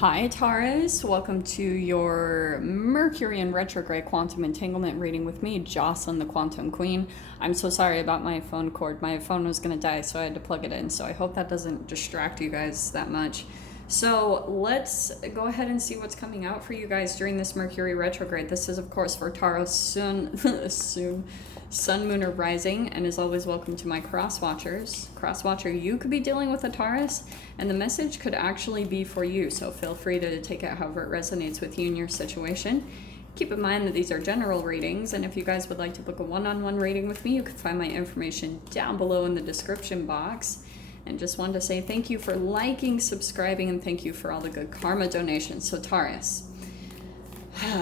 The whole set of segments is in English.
Hi Taurus, welcome to your Mercury and Retrograde Quantum Entanglement reading with me, Jocelyn the Quantum Queen. I'm so sorry about my phone cord. My phone was going to die, so I had to plug it in. So I hope that doesn't distract you guys that much. So let's go ahead and see what's coming out for you guys during this Mercury retrograde. This is, of course, for Taurus Sun, Moon, or Rising, and as always, welcome to my cross watchers. Cross watcher, you could be dealing with a Taurus, and the message could actually be for you, so feel free to take it however it resonates with you in your situation. Keep in mind that these are general readings, and if you guys would like to book a one-on-one reading with me, you can find my information down below in the description box. And just wanted to say thank you for liking, subscribing, and thank you for all the good karma donations. So Taurus,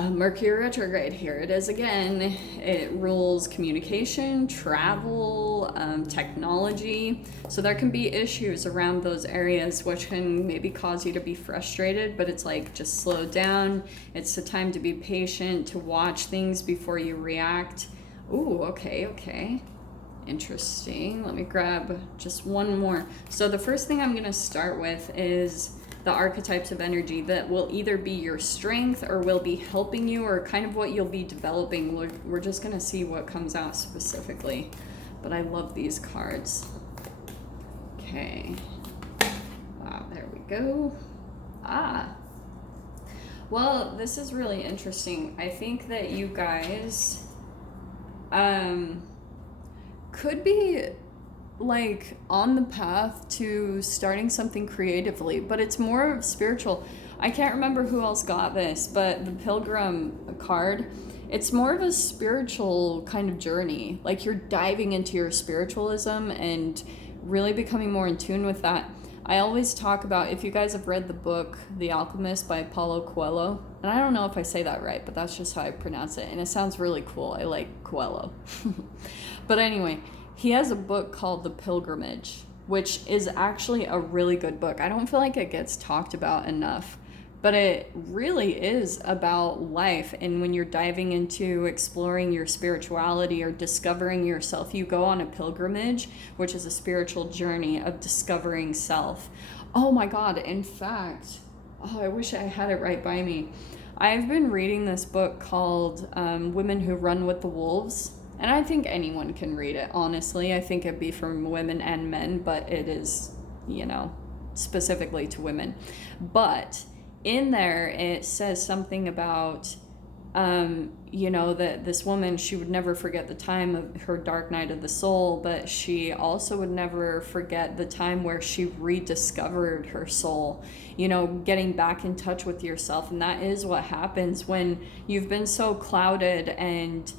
Mercury retrograde, here it is again. It rules communication, travel, technology. So there can be issues around those areas which can maybe cause you to be frustrated, but it's like, just slow down. It's the time to be patient, to watch things before you react. Ooh, okay. Interesting. Let me grab just one more. So the first thing I'm going to start with is the archetypes of energy that will either be your strength or will be helping you, or kind of what you'll be developing. We're just going to see what comes out specifically. But I love these cards. Okay. Wow, there we go. Well, this is really interesting. I think that you guys could be like on the path to starting something creatively, but it's more of spiritual. I can't remember who else got this, but the Pilgrim card, it's more of a spiritual kind of journey. Like you're diving into your spiritualism and really becoming more in tune with that. I always talk about, if you guys have read the book The Alchemist by Paulo Coelho, and I don't know if I say that right, but that's just how I pronounce it, and it sounds really cool. I like Coelho. But anyway, he has a book called The Pilgrimage, which is actually a really good book. I don't feel like it gets talked about enough, but it really is about life. And when you're diving into exploring your spirituality or discovering yourself, you go on a pilgrimage, which is a spiritual journey of discovering self. Oh my God, in fact, I wish I had it right by me. I've been reading this book called Women Who Run with the Wolves. And I think anyone can read it, honestly. I think it'd be for women and men, but it is, specifically to women. But in there, it says something about, that this woman, she would never forget the time of her dark night of the soul, but she also would never forget the time where she rediscovered her soul, getting back in touch with yourself. And that is what happens when you've been so clouded and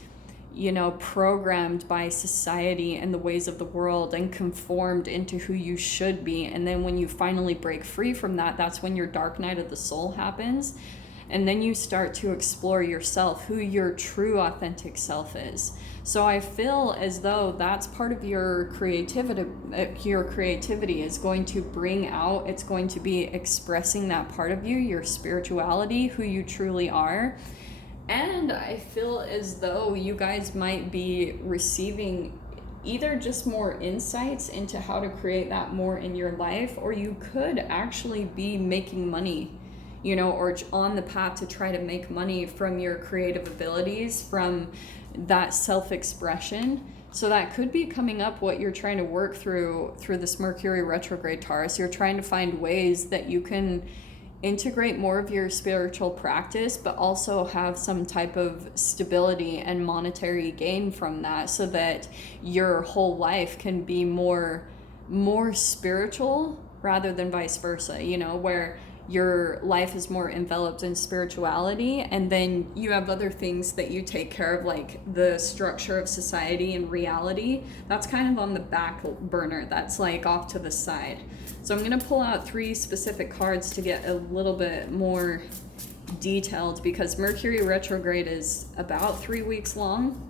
programmed by society and the ways of the world and conformed into who you should be. And then when you finally break free from that, that's when your dark night of the soul happens. And then you start to explore yourself, who your true authentic self is. So I feel as though that's part of your creativity. Your creativity is going to bring out, it's going to be expressing that part of you, your spirituality, who you truly are. And I feel as though you guys might be receiving either just more insights into how to create that more in your life, or you could actually be making money, or on the path to try to make money from your creative abilities, from that self-expression. So that could be coming up, what you're trying to work through this Mercury retrograde, Taurus. You're trying to find ways that you can integrate more of your spiritual practice, but also have some type of stability and monetary gain from that, so that your whole life can be more spiritual rather than vice versa, where your life is more enveloped in spirituality, and then you have other things that you take care of, like the structure of society and reality. That's kind of on the back burner. That's like off to the side. So I'm going to pull out 3 specific cards to get a little bit more detailed, because Mercury retrograde is about 3 weeks long,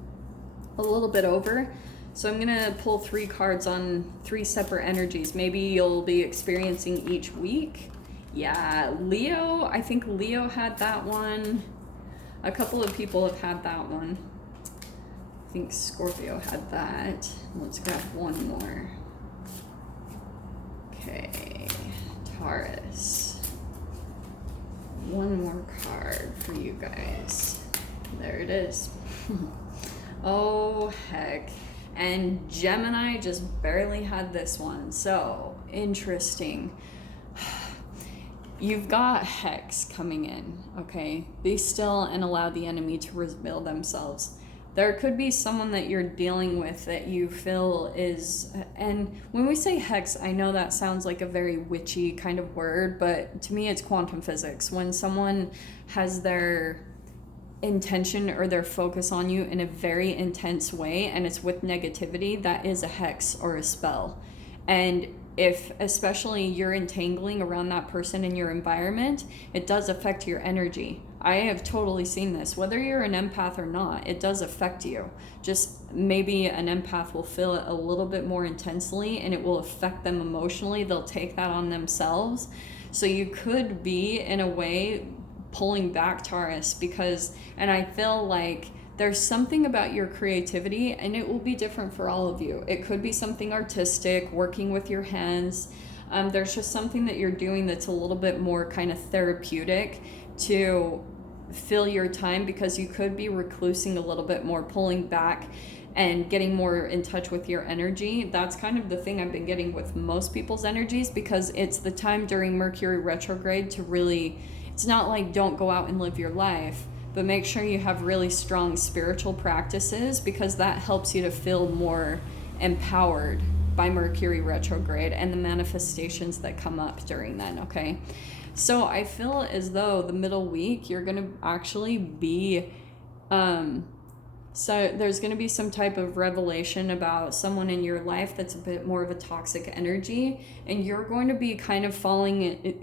a little bit over. So I'm going to pull 3 cards on 3 separate energies. Maybe you'll be experiencing each week. Yeah, Leo, I think Leo had that one. A couple of people have had that one. I think Scorpio had that. Let's grab one more. Okay, Taurus. one more card for you guys. There it is. Oh, heck. And Gemini just barely had this one. So, interesting. You've got Hex coming in, okay? Be still and allow the enemy to reveal themselves. There could be someone that you're dealing with that you feel is, and when we say hex, I know that sounds like a very witchy kind of word, but to me it's quantum physics. When someone has their intention or their focus on you in a very intense way and it's with negativity, that is a hex or a spell. And if especially you're entangling around that person in your environment, it does affect your energy. I have totally seen this. Whether you're an empath or not, it does affect you. Just maybe an empath will feel it a little bit more intensely and it will affect them emotionally. They'll take that on themselves. So you could be, in a way, pulling back, Taurus, because, and I feel like there's something about your creativity, and it will be different for all of you. It could be something artistic, working with your hands. There's just something that you're doing that's a little bit more kind of therapeutic to fill your time, because you could be reclusing a little bit more, pulling back and getting more in touch with your energy. That's kind of the thing I've been getting with most people's energies, because it's the time during Mercury retrograde to really, it's not like don't go out and live your life, but make sure you have really strong spiritual practices, because that helps you to feel more empowered by Mercury retrograde and the manifestations that come up during then, okay? So I feel as though the middle week, you're going to actually be, so there's going to be some type of revelation about someone in your life that's a bit more of a toxic energy, and you're going to be kind of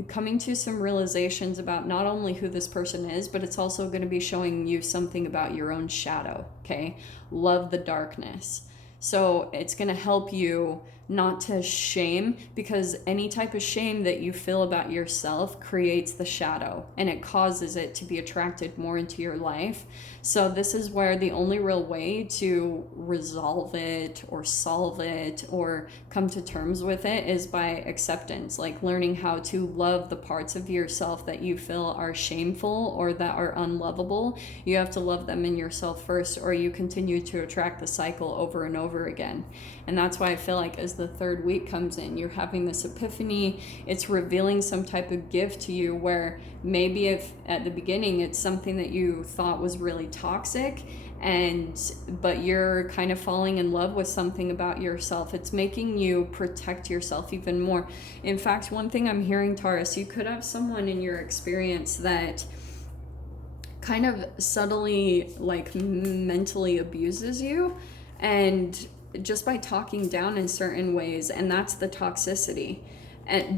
coming to some realizations about not only who this person is, but it's also going to be showing you something about your own shadow, okay? Love the darkness. So it's going to help you not to shame, because any type of shame that you feel about yourself creates the shadow and it causes it to be attracted more into your life. So this is where the only real way to resolve it or solve it or come to terms with it is by acceptance, like learning how to love the parts of yourself that you feel are shameful or that are unlovable. You have to love them in yourself first, or you continue to attract the cycle over and over again. And that's why I feel like as the third week comes in, you're having this epiphany. It's revealing some type of gift to you, where maybe if at the beginning it's something that you thought was really toxic, but you're kind of falling in love with something about yourself. It's making you protect yourself even more. In fact, one thing I'm hearing, Taurus, you could have someone in your experience that kind of subtly, like, mentally abuses you, and just by talking down in certain ways, and that's the toxicity.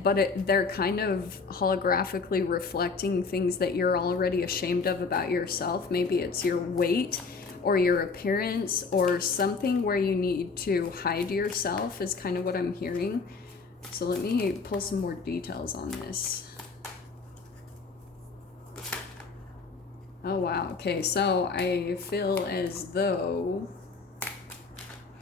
But they're kind of holographically reflecting things that you're already ashamed of about yourself. Maybe it's your weight or your appearance or something where you need to hide yourself, is kind of what I'm hearing. So let me pull some more details on this. Oh wow, okay, so I feel as though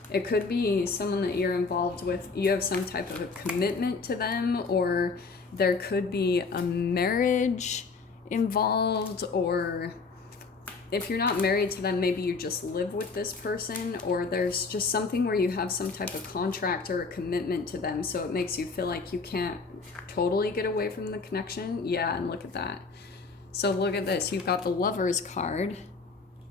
it could be someone that you're involved with. You have some type of a commitment to them, or there could be a marriage involved, or if you're not married to them, maybe you just live with this person, or there's just something where you have some type of contract or a commitment to them, so it makes you feel like you can't totally get away from the connection. Yeah, and look at that. So look at this. You've got the Lovers card,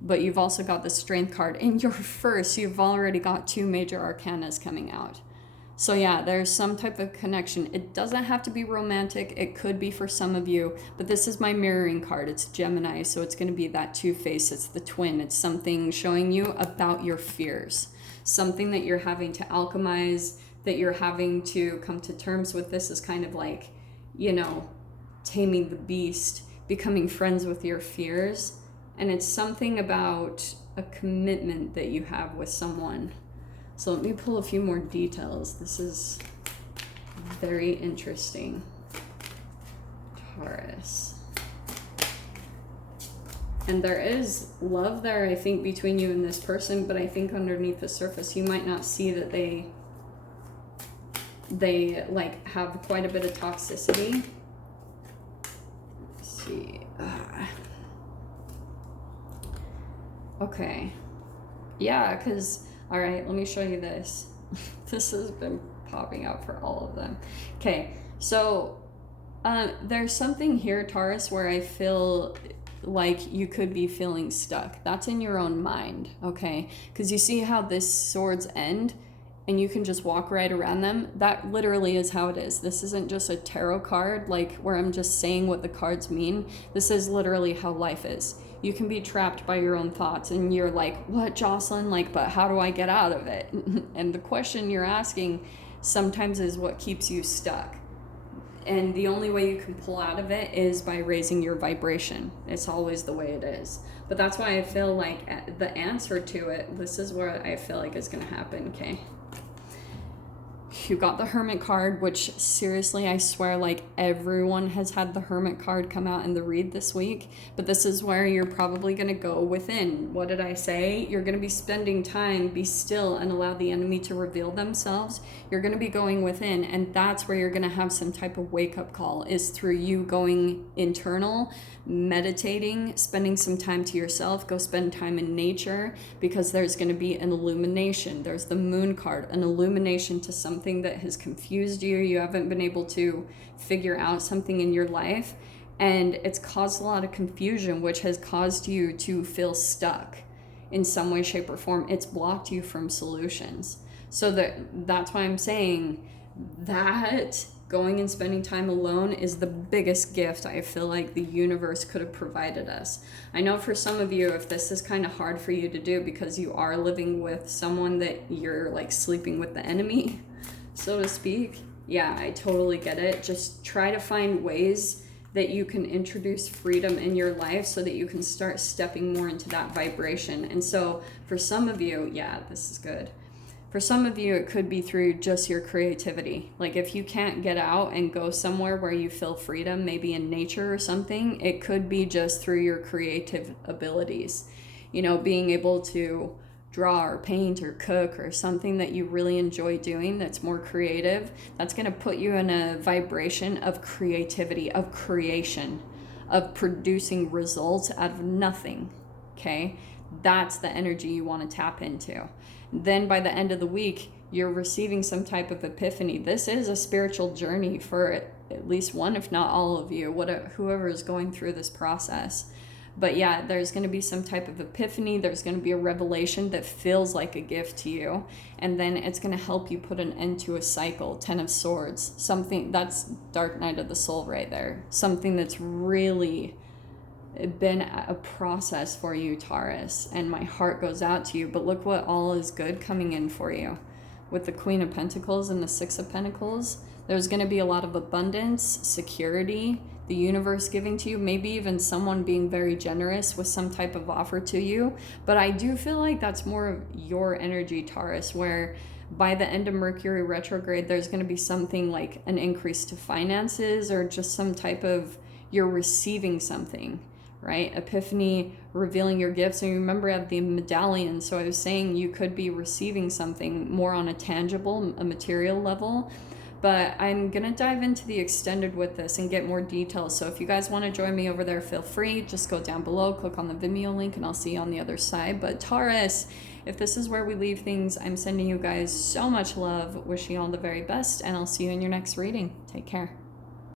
but you've also got the Strength card. In your first, you've already got 2 major arcanas coming out. So yeah, there's some type of connection. It doesn't have to be romantic. It could be for some of you, but this is my mirroring card. It's Gemini, so it's going to be that two-face. It's the twin. It's something showing you about your fears, something that you're having to alchemize, that you're having to come to terms with. This is kind of like, you know, taming the beast, becoming friends with your fears. And it's something about a commitment that you have with someone. So let me pull a few more details. This is very interesting. Taurus. And there is love there, I think, between you and this person, but I think underneath the surface, you might not see that they like have quite a bit of toxicity. Let's see. Okay. Yeah, because, all right, let me show you this. This has been popping out for all of them. Okay, so there's something here, Taurus, where I feel like you could be feeling stuck. That's in your own mind, okay? Because you see how this swords end and you can just walk right around them? That literally is how it is. This isn't just a tarot card, like where I'm just saying what the cards mean. This is literally how life is. You can be trapped by your own thoughts and you're like, what, Jocelyn? Like, but how do I get out of it? And the question you're asking sometimes is what keeps you stuck. And the only way you can pull out of it is by raising your vibration. It's always the way it is. But that's why I feel like the answer to it, this is what I feel like is going to happen, okay? You got the Hermit card, which seriously, I swear, like everyone has had the Hermit card come out in the read this week. But this is where you're probably going to go within. What did I say? You're going to be spending time, be still, and allow the enemy to reveal themselves. You're going to be going within, and that's where you're going to have some type of wake-up call, is through you going internal, meditating, spending some time to yourself. Go spend time in nature, because there's going to be an illumination. There's the Moon card, an illumination to something that has confused you. You haven't been able to figure out something in your life, and it's caused a lot of confusion, which has caused you to feel stuck in some way, shape, or form. It's blocked you from solutions. So that's why I'm saying that going and spending time alone is the biggest gift I feel like the universe could have provided us. I know for some of you, if this is kind of hard for you to do because you are living with someone that you're like sleeping with the enemy, so to speak. Yeah, I totally get it. Just try to find ways that you can introduce freedom in your life so that you can start stepping more into that vibration. And so for some of you, yeah, this is good. For some of you, it could be through just your creativity. Like if you can't get out and go somewhere where you feel freedom, maybe in nature or something, it could be just through your creative abilities. You know, being able to draw or paint or cook or something that you really enjoy doing that's more creative, that's going to put you in a vibration of creativity, of creation, of producing results out of nothing, okay? That's the energy you want to tap into. Then by the end of the week, you're receiving some type of epiphany. This is a spiritual journey for at least one, if not all of you, whoever is going through this process. But yeah, there's going to be some type of epiphany. There's going to be a revelation that feels like a gift to you. And then it's going to help you put an end to a cycle. 10 of Swords. Something that's Dark Night of the Soul right there. Something that's really been a process for you, Taurus. And my heart goes out to you. But look what all is good coming in for you. With the Queen of Pentacles and the Six of Pentacles, there's going to be a lot of abundance, security, the universe giving to you, maybe even someone being very generous with some type of offer to you. But I do feel like that's more of your energy, Taurus, where by the end of Mercury retrograde, there's going to be something like an increase to finances or just some type of, you're receiving something, right? Epiphany, revealing your gifts. And remember, I have the medallion. So I was saying you could be receiving something more on a tangible, a material level. But I'm going to dive into the extended with this and get more details. So if you guys want to join me over there, feel free. Just go down below, click on the Vimeo link, and I'll see you on the other side. But Taurus, if this is where we leave things, I'm sending you guys so much love, wishing you all the very best, and I'll see you in your next reading. Take care.